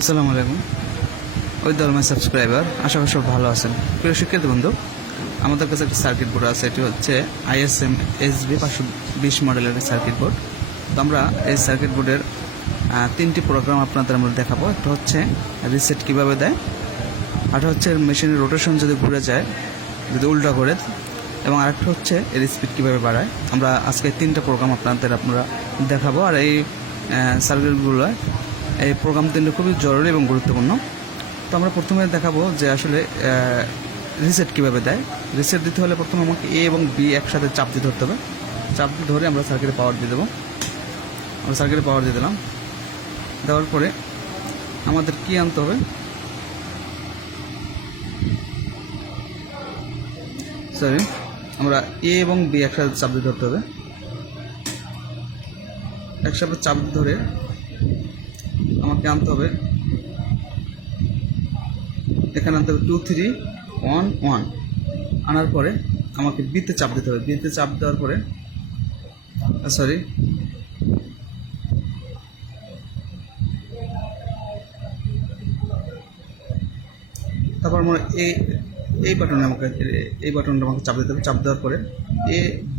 আসসালামু আলাইকুম ওই মাই সাবস্ক্রাইবার, আশা করি সব ভালো আছেন। প্রিয় শিক্ষার্থী বন্ধু, আমাদের কাছে একটা সার্কিট বোর্ড আছে। এটি হচ্ছে ISM SB 520 মডেলের সার্কিট বোর্ড। তো আমরা এই সার্কিট বোর্ডের তিনটি প্রোগ্রাম আপনাদের আমরা দেখাবো। একটা হচ্ছে রিসেট কীভাবে দেয়, আরেকটা হচ্ছে মেশিনের রোটেশন যদি ঘুরে যায়, যদি উল্টা করে, এবং আরেকটা হচ্ছে এর স্পিড কীভাবে বাড়ায়। আমরা আজকে তিনটা প্রোগ্রাম আমরা দেখাবো। আর এই সার্কিটগুলো, এই প্রোগ্রাম তিনটা খুবই জরুরি এবং গুরুত্বপূর্ণ। তো আমরা প্রথমে দেখাবো যে আসলে রিসেট কীভাবে দেয়। রিসেট দিতে হলে প্রথমে আমাকে A এবং B একসাথে চাপ দিয়ে ধরতে হবে। চাপ দিয়ে ধরে আমরা সার্কিটে পাওয়ার দিয়ে দেবো। আমরা সার্কিটে পাওয়ার দিয়ে দিলাম। দেওয়ার পরে আমাদের কি আনতে হবে, সরি, আমরা A এবং B একসাথে চাপ দিয়ে ধরতে হবে। একসাথে চাপ ধরে আমাকে আনতে হবে, এখানে আনতে হবে 2 3 1 1। আনার পরে আমাকে বিতে চাপ দিতে হবে। বিতে চাপ দেওয়ার পরে সরি তারপর আমরা এই বাটনটা আমাকে চাপ দিতে হবে। চাপ দেওয়ার পরে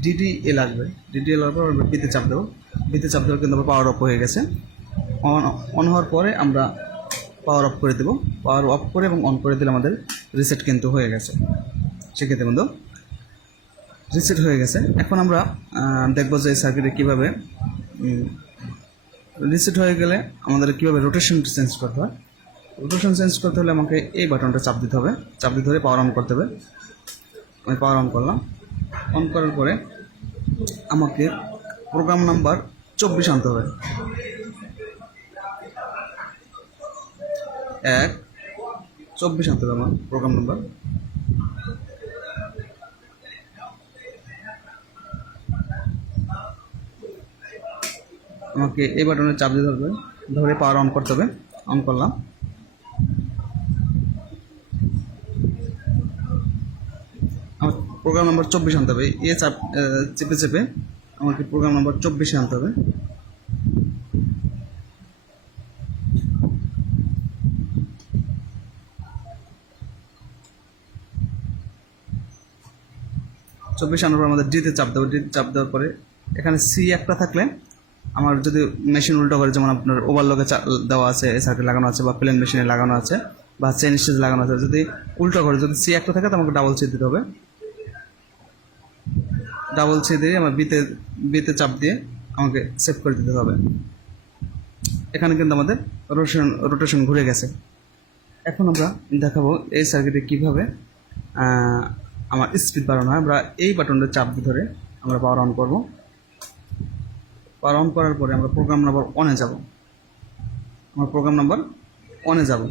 DDL আসবে। DDL হওয়ার পর আমরা বিতে চাপ দেবো। বিতে চাপ দেওয়ার কিন্তু আমার পাওয়ার অফ হয়ে গেছে। অন হওয়ার পরে আমরা পাওয়ার অফ করে দেবো। পাওয়ার অফ করে এবং অন করে দিলে আমাদের রিসেট কিন্তু হয়ে গেছে। সেক্ষেত্রে বন্ধু রিসেট হয়ে গেছে। এখন আমরা দেখবো যে এই সার্কিটে কীভাবে রিসেট হয়ে গেলে আমাদের কীভাবে রোটেশন চেঞ্জ করতে হয়। রোটেশন চেঞ্জ করতে হলে আমাকে এই বাটনটা চাপ দিতে হবে। চাপ দিতে হলে পাওয়ার অন করতে হবে। আমি পাওয়ার অন করলাম। অন করার পরে আমাকে প্রোগ্রাম নাম্বার 24 আনতে হবে। 24 আনতে হবে আমার প্রোগ্রাম নাম্বার। আমাকে এই বাটনে চাপ দিতে হবে, ধরে পাওয়ার অন করতে হবে। অন করলাম। আমার প্রোগ্রাম নাম্বার 24 আনতে হবে। চাপ চেপে চেপে আমাকে প্রোগ্রাম নাম্বার 24 আনতে হবে। চব্বিশ আনার পর আমাদের ডিতে চাপ দেবো। ডিতে চাপ দেওয়ার পরে এখানে C একটা থাকলে আমার যদি মেশিন উল্টো করে, যেমন আপনার ওভারলকে দেওয়া আছে, সার্কিট লাগানো আছে, বা প্লেন মেশিনে লাগানো আছে, বা চেন স্টেজ লাগানো আছে, যদি উল্টো করে, যদি C একটা থাকে তো আমাকে ডাবল C দিতে হবে। ডাবল C দিয়ে আমার বিতে চাপ দিয়ে আমাকে সেভ করে দিতে হবে। এখানে কিন্তু আমাদের রোটেশন ঘুরে গেছে। এখন আমরা দেখাবো এই সার্কিটে কীভাবে আমার স্পিড বাড়ানো হয়। আমরা এই বাটনটা চাপ দিয়ে ধরে আমরা পাওয়ার অন করব। পাওয়ার অন করার পরে আমরা প্রোগ্রাম নাম্বার 1-এ যাব। আমরা প্রোগ্রাম নাম্বার 1-এ যাব।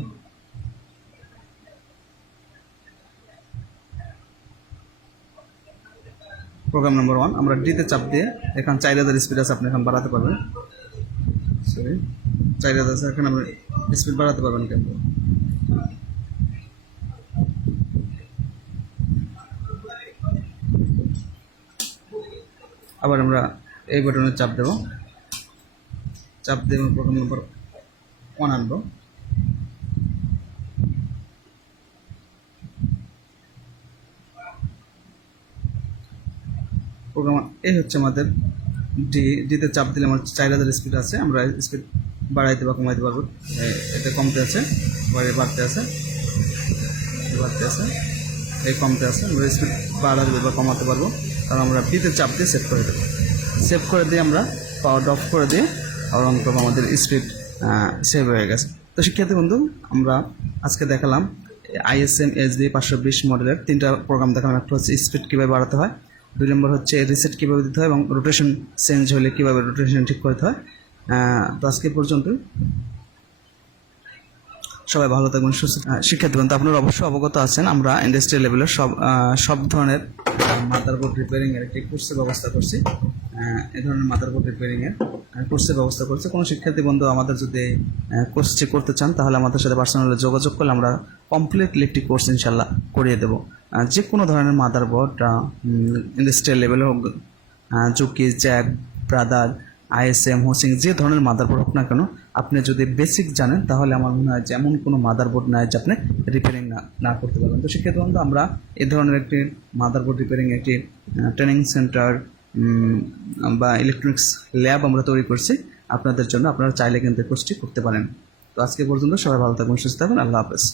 প্রোগ্রাম নাম্বার 1 আমরা ডিতে চাপ দিয়ে, এখানে 4000 স্পিড আছে, আপনি এখন বাড়াতে পারবেন। সরি, 4000 আছে, এখানে আপনি স্পিড বাড়াতে পারবেন। কিন্তু আবার আমরা এই বাটনে চাপ দেব। চাপ দিয়ে প্রোগ্রাম নাম্বার 1 আনবো। প্রোগ্রাম এই হচ্ছে আমাদের ডিতে চাপ দিলে আমার 4000 স্পিড আছে। আমরা স্পিড বাড়াইতে বা কমাইতে পারবো। এটা কমতে আছে, বাড়তে আছে, এই কমতে আছে। আমরা স্পিড বাড়াতে বা কমাতে পারবো, কারণ আমরা বিতে চাপ দিয়ে সেভ করে দেবো। সেভ করে দিয়ে আমরা পাওয়ার অফ করে দিয়ে আবার অন করবো। আমাদের স্পিড সেভ হয়ে গেছে। তো শিক্ষার্থী বন্ধু, আমরা আজকে দেখালাম ISM SB 520 মডেলের তিনটা প্রোগ্রাম দেখালাম। একটা হচ্ছে স্পিড কীভাবে বাড়াতে হয়, 2 নম্বর হচ্ছে রিসেট কীভাবে দিতে হয়, এবং রোটেশন চেঞ্জ হলে কীভাবে রোটেশন ঠিক করতে হয়। তো আজকে পর্যন্ত, সবাই ভালো থাকবেন, সুস্থ। শিক্ষার্থী বন্ধু, আপনারা অবশ্যই অবগত আছেন আমরা ইন্ডাস্ট্রিয়াল লেভেলের সব ধরনের মাদারবোর্ড রিপেয়ারিংয়ের একটি কোর্সের ব্যবস্থা করছি। এই ধরনের মাদারবোর্ড রিপেয়ারিংয়ের কোর্সের ব্যবস্থা করছি। কোনো শিক্ষার্থী বন্ধু আমাদের যদি কোর্সটি করতে চান, তাহলে আমাদের সাথে পার্সোনালি যোগাযোগ করলে আমরা কমপ্লিটলি একটি কোর্স ইনশাল্লাহ করিয়ে দেবো। যে কোনো ধরনের মাদারবোর্ড, ইন্ডাস্ট্রিয়াল লেভেলে হোক, জুকি, জ্যাক, ব্রাদার, ISM, হোসিং, যে ধরনের মাদারবোর্ড হোক না কেন, আপনি যদি বেসিক জানেন তাহলে আমার মনে হয় যে এমন কোনো মাদারবোর্ড নাই যে আপনি রিপেয়ারিং না করতে পারবেন। তো সেক্ষেত্রে বন্ধু আমরা এই ধরনের একটি মাদারবোর্ড রিপেয়ারিং একটি ট্রেনিং সেন্টার বা ইলেকট্রনিক্স ল্যাব আমরা তৈরি করছি আপনাদের জন্য। আপনারা চাইলে কিন্তু কোর্সটি করতে পারেন। তো আজকে পর্যন্ত সবাই ভালো থাকবেন, সুস্থ থাকবেন। আল্লাহ হাফেজ।